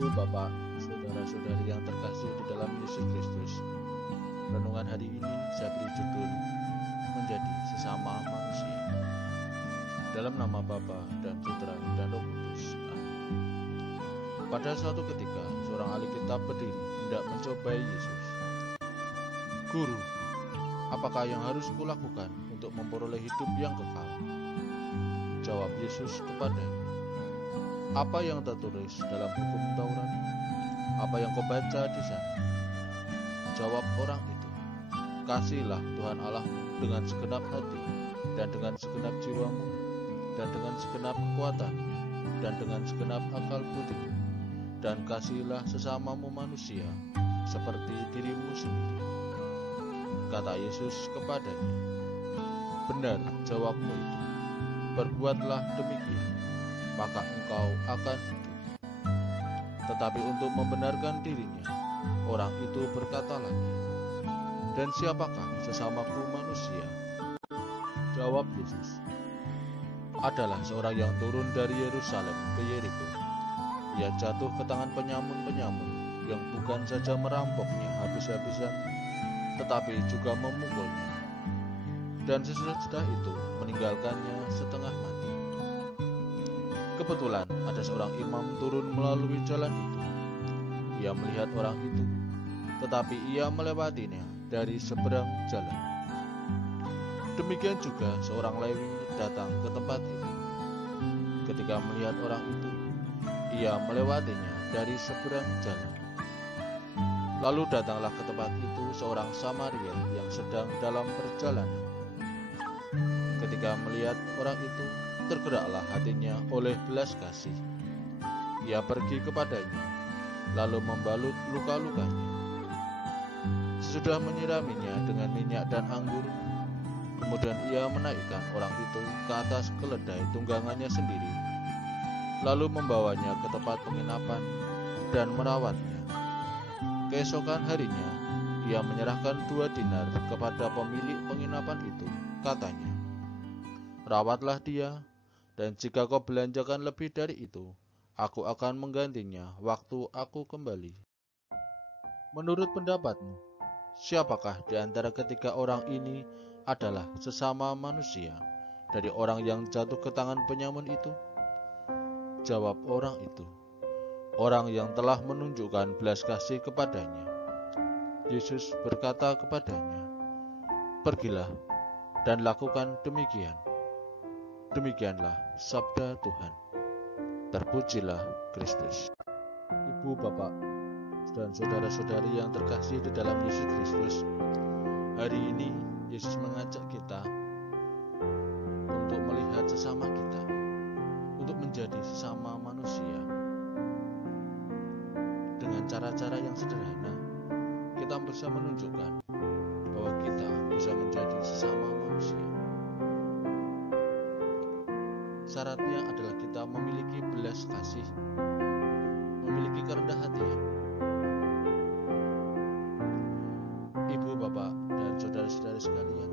Ibu, Bapak, saudara-saudari yang terkasih di dalam Yesus Kristus. Renungan hari ini saya beri judul Menjadi Sesama Manusia. Dalam nama Bapa dan Putra dan Roh Kudus. Amin. Pada suatu ketika, seorang ahli kitab berdiri hendak mencobai Yesus. Guru, apakah yang harus kulakukan untuk memperoleh hidup yang kekal? Jawab Yesus kepadanya, apa yang tertulis dalam hukum Taurat? Apa yang kau baca di sana? Jawab orang itu, kasihlah Tuhan Allahmu dengan segenap hati, dan dengan segenap jiwamu, dan dengan segenap kekuatan, dan dengan segenap akal budimu, dan kasihilah sesamamu manusia seperti dirimu sendiri. Kata Yesus kepadanya, benar jawabmu itu, berbuatlah demikian, maka engkau akan hidup. Tetapi untuk membenarkan dirinya, orang itu berkata lagi, dan siapakah sesamaku manusia? Jawab Yesus, adalah seorang yang turun dari Yerusalem ke Yeriko. Ia jatuh ke tangan penyamun-penyamun yang bukan saja merampoknya habis-habisan, tetapi juga memukulnya. Dan sesudah itu meninggalkannya setengah mati. Kebetulan ada seorang imam turun melalui jalan itu. Ia melihat orang itu, tetapi ia melewatinya dari seberang jalan. Demikian juga seorang Lewi datang ke tempat itu. Ketika melihat orang itu, ia melewatinya dari seberang jalan. Lalu datanglah ke tempat itu seorang Samaria yang sedang dalam perjalanan. Ketika melihat orang itu, tergeraklah hatinya oleh belas kasih. Ia pergi kepadanya, lalu membalut luka-lukanya. Sesudah menyiraminya dengan minyak dan anggur, kemudian ia menaikkan orang itu ke atas keledai tunggangannya sendiri, lalu membawanya ke tempat penginapan dan merawatnya. Keesokan harinya, ia menyerahkan 2 dinar kepada pemilik penginapan itu. Katanya, rawatlah dia, dan jika kau belanjakan lebih dari itu, aku akan menggantinya waktu aku kembali. Menurut pendapatmu, siapakah di antara ketiga orang ini adalah sesama manusia dari orang yang jatuh ke tangan penyamun itu? Jawab orang itu, orang yang telah menunjukkan belas kasih kepadanya. Yesus berkata kepadanya, pergilah dan lakukan demikian. Demikianlah sabda Tuhan. Terpujilah Kristus. Ibu, Bapak, dan saudara-saudari yang terkasih di dalam Yesus Kristus, hari ini Yesus mengajak kita untuk melihat sesama kita, untuk menjadi sesama manusia. Dengan cara-cara yang sederhana, kita bisa menunjukkan bahwa kita bisa menjadi sesama manusia. Syaratnya adalah kita memiliki belas kasih, memiliki kerendah hatian. Ibu, Bapak, dan saudara-saudari sekalian,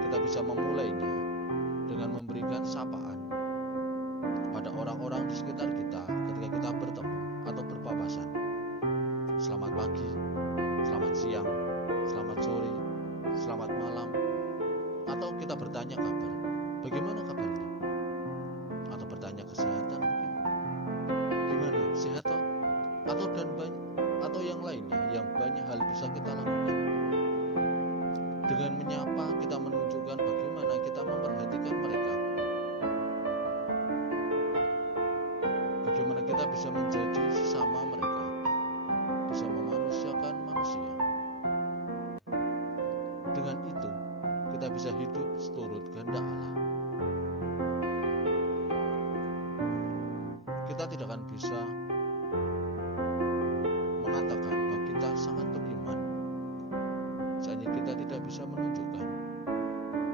kita bisa memulainya dengan memberikan sapaan pada orang-orang di sekitar kita ketika kita bertemu atau berpapasan. Selamat pagi, selamat siang, selamat sore, selamat malam, atau kita bertanya kabar, bagaimana kabarnya? Atau bertanya kesehatan mungkin, gimana, sehat toh? Atau yang lainnya, yang banyak hal bisa kita lakukan. Dengan menyapa kita menunjukkan bagaimana kita memperhatikan mereka. Bagaimana kita bisa menjadi sesama mereka, bisa memanusiakan manusia. Dengan itu, kita bisa hidup seturut kehendak Allah. Kita tidak akan bisa mengatakan bahwa kita sangat beriman, seandainya kita tidak bisa menunjukkan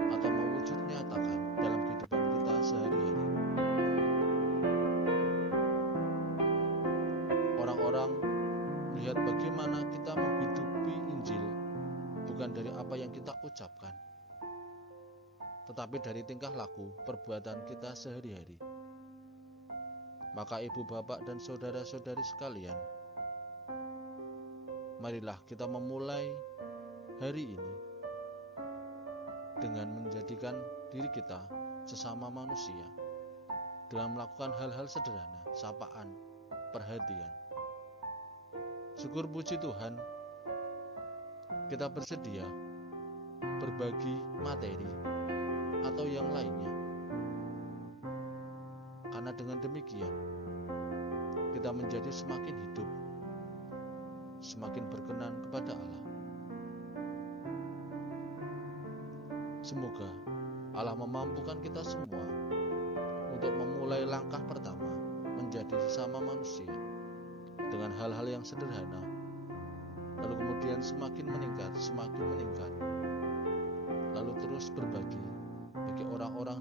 atau mewujud nyatakan dalam kehidupan kita sehari-hari. Orang-orang melihat bagaimana kita menghidupi Injil bukan dari apa yang kita ucapkan, tetapi dari tingkah laku perbuatan kita sehari-hari. Maka ibu bapak dan saudara-saudari sekalian, marilah kita memulai hari ini dengan menjadikan diri kita sesama manusia dengan melakukan hal-hal sederhana, sapaan, perhatian. Syukur puji Tuhan, kita bersedia berbagi materi atau yang lainnya. Karena dengan demikian, kita menjadi semakin hidup, semakin berkenan kepada Allah. Semoga Allah memampukan kita semua untuk memulai langkah pertama menjadi sesama manusia dengan hal-hal yang sederhana, lalu kemudian semakin meningkat, lalu terus berbagi bagi orang-orang